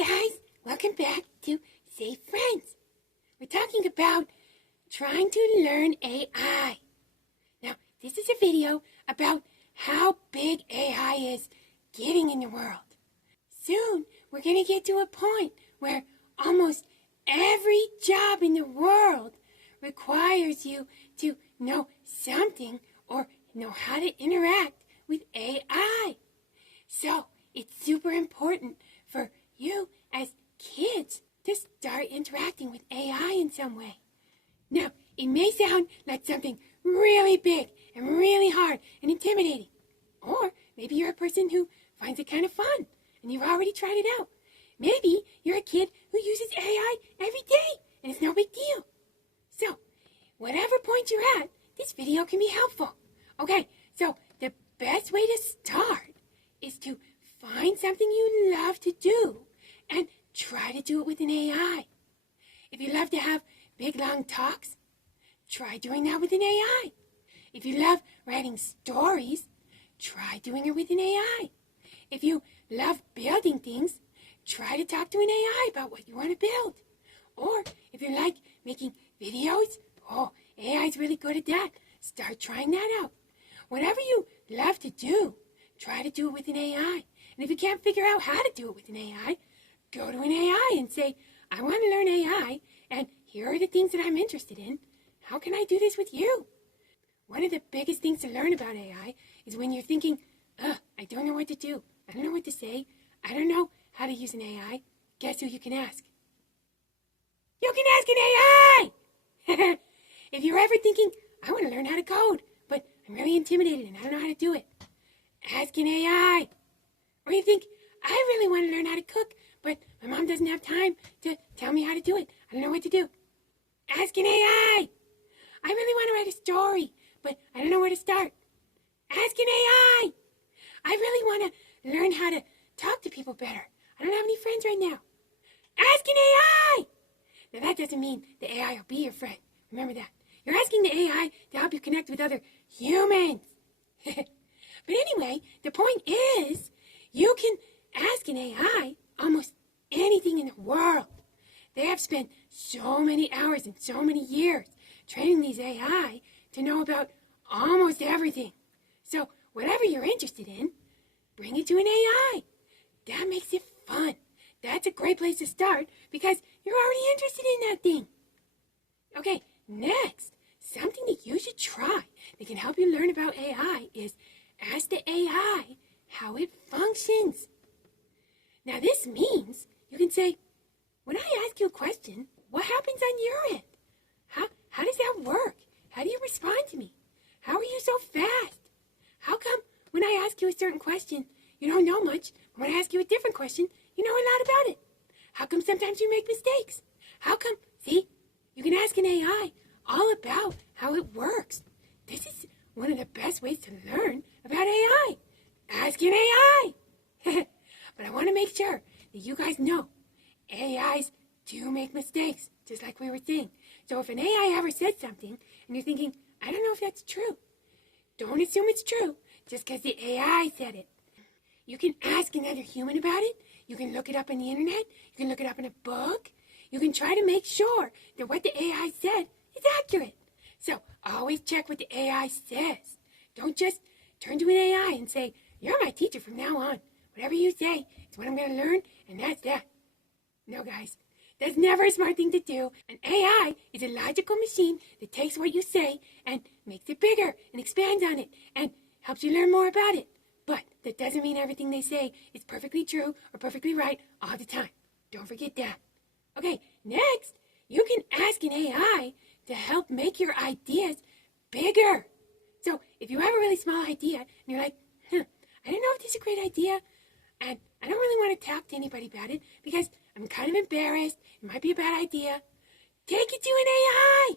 guys, welcome back to Safe Friends. We're talking about trying to learn AI. Now, this is a video about how big AI is getting in the world. Soon, we're going to get to a point where almost every job in the world requires you to know something or know how to interact with AI. So, it's super important for you as kids to start interacting with AI in some way. Now, it may sound like something really big and really hard and intimidating. Or maybe you're a person who finds it kind of fun and you've already tried it out. Maybe you're a kid who uses AI every day and it's no big deal. So, whatever point you're at, this video can be helpful. Okay, so the best way to start is to find something you love to do and try to do it with an AI. If you love to have big, long talks, try doing that with an AI. If you love writing stories, try doing it with an AI. If you love building things, try to talk to an AI about what you want to build. Or if you like making videos, AI is really good at that. Start trying that out. Whatever you love to do, try to do it with an AI. And if you can't figure out how to do it with an AI, go to an AI and say, I want to learn AI, and here are the things that I'm interested in. How can I do this with you? One of the biggest things to learn about AI is when you're thinking, I don't know what to do. I don't know what to say. I don't know how to use an AI. Guess who you can ask? You can ask an AI! If you're ever thinking, I want to learn how to code, but I'm really intimidated and I don't know how to do it, ask an AI. Or you think, I really want to learn how to cook, but my mom doesn't have time to tell me how to do it. I don't know what to do. Ask an AI. I really want to write a story, but I don't know where to start. Ask an AI. I really want to learn how to talk to people better. I don't have any friends right now. Ask an AI. Now that doesn't mean the AI will be your friend. Remember that. You're asking the AI to help you connect with other humans. But anyway, the point is, you can ask an AI almost anything in the world. They have spent so many hours and so many years training these AI to know about almost everything. So whatever you're interested in, bring it to an AI. That makes it fun. That's a great place to start because you're already interested in that thing. Okay, next, something that you should try that can help you learn about AI is ask the AI how it functions. Now this means you can say, when I ask you a question, what happens on your end? How does that work? How do you respond to me? How are you so fast? How come when I ask you a certain question, you don't know much, but when I ask you a different question, you know a lot about it? How come sometimes you make mistakes? How come, see, you can ask an AI all about how it works. This is one of the best ways to learn about AI. Ask an AI. But I want to make sure that you guys know AIs do make mistakes, just like we were saying. So if an AI ever said something and you're thinking, I don't know if that's true, don't assume it's true just because the AI said it. You can ask another human about it. You can look it up on the internet. You can look it up in a book. You can try to make sure that what the AI said is accurate. So always check what the AI says. Don't just turn to an AI and say, you're my teacher from now on. Whatever you say, it's what I'm going to learn, and that's that. No, guys, that's never a smart thing to do. An AI is a logical machine that takes what you say and makes it bigger and expands on it and helps you learn more about it. But that doesn't mean everything they say is perfectly true or perfectly right all the time. Don't forget that. Okay, next, you can ask an AI to help make your ideas bigger. So if you have a really small idea and you're like, I don't know if this is a great idea, and I don't really want to talk to anybody about it because I'm kind of embarrassed. It might be a bad idea. Take it to an AI.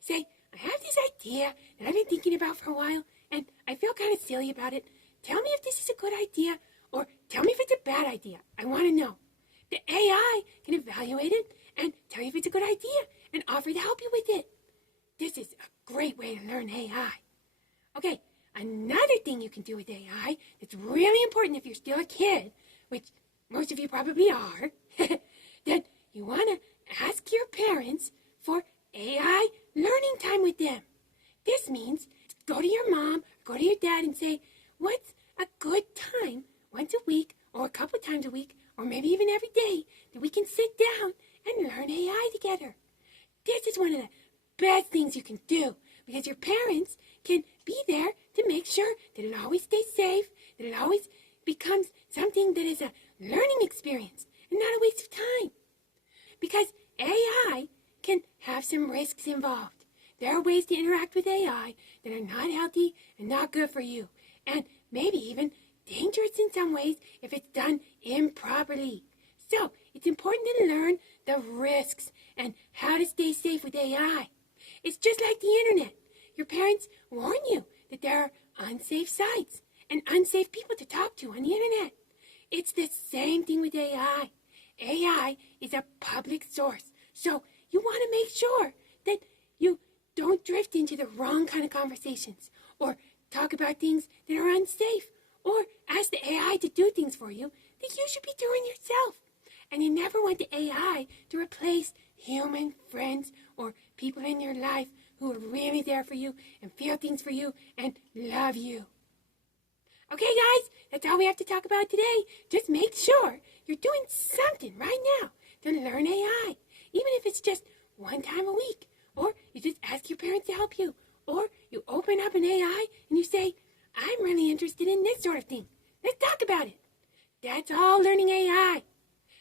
Say, I have this idea that I've been thinking about for a while, and I feel kind of silly about it. Tell me if this is a good idea, or tell me if it's a bad idea. I want to know. The AI can evaluate it and tell you if it's a good idea and offer to help you with it. This is a great way to learn AI. Okay, another thing you can do with AI that's really important if you're still a kid, which most of you probably are, you want to ask your parents for AI learning time with them. This means go to your mom, go to your dad and say, what's a good time once a week or a couple times a week or maybe even every day that we can sit down and learn AI together. This is one of the best things you can do because your parents can be there to make sure that it always stays safe, that it always becomes something that is a learning experience and not a waste of time. Because AI can have some risks involved. There are ways to interact with AI that are not healthy and not good for you, and maybe even dangerous in some ways if it's done improperly. So, it's important to learn the risks and how to stay safe with AI. It's just like the internet. Your parents warn you that there are unsafe sites and unsafe people to talk to on the internet. It's the same thing with AI. AI is a public source, so you want to make sure that you don't drift into the wrong kind of conversations or talk about things that are unsafe or ask the AI to do things for you that you should be doing yourself. And you never want the AI to replace human friends or people in your life who are really there for you and feel things for you and love you. Okay, guys, that's all we have to talk about today. Just make sure you're doing something right now to learn AI, even if it's just one time a week, or you just ask your parents to help you, or you open up an AI and you say, I'm really interested in this sort of thing. Let's talk about it. That's all learning AI.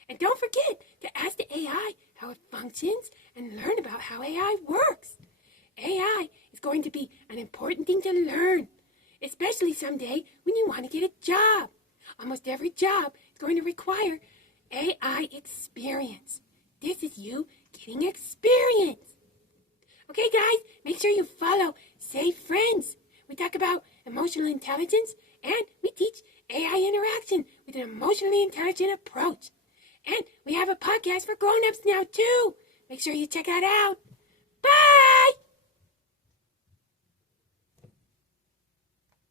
And don't forget to ask the AI how it functions and learn about how AI works. AI is going to be an important thing to learn, especially someday when you want to get a job. Almost every job is going to require AI experience. This is you getting experience. Okay, guys, make sure you follow Safe Friends. We talk about emotional intelligence and we teach AI interaction with an emotionally intelligent approach. And we have a podcast for grown-ups now, too. Make sure you check that out. Bye!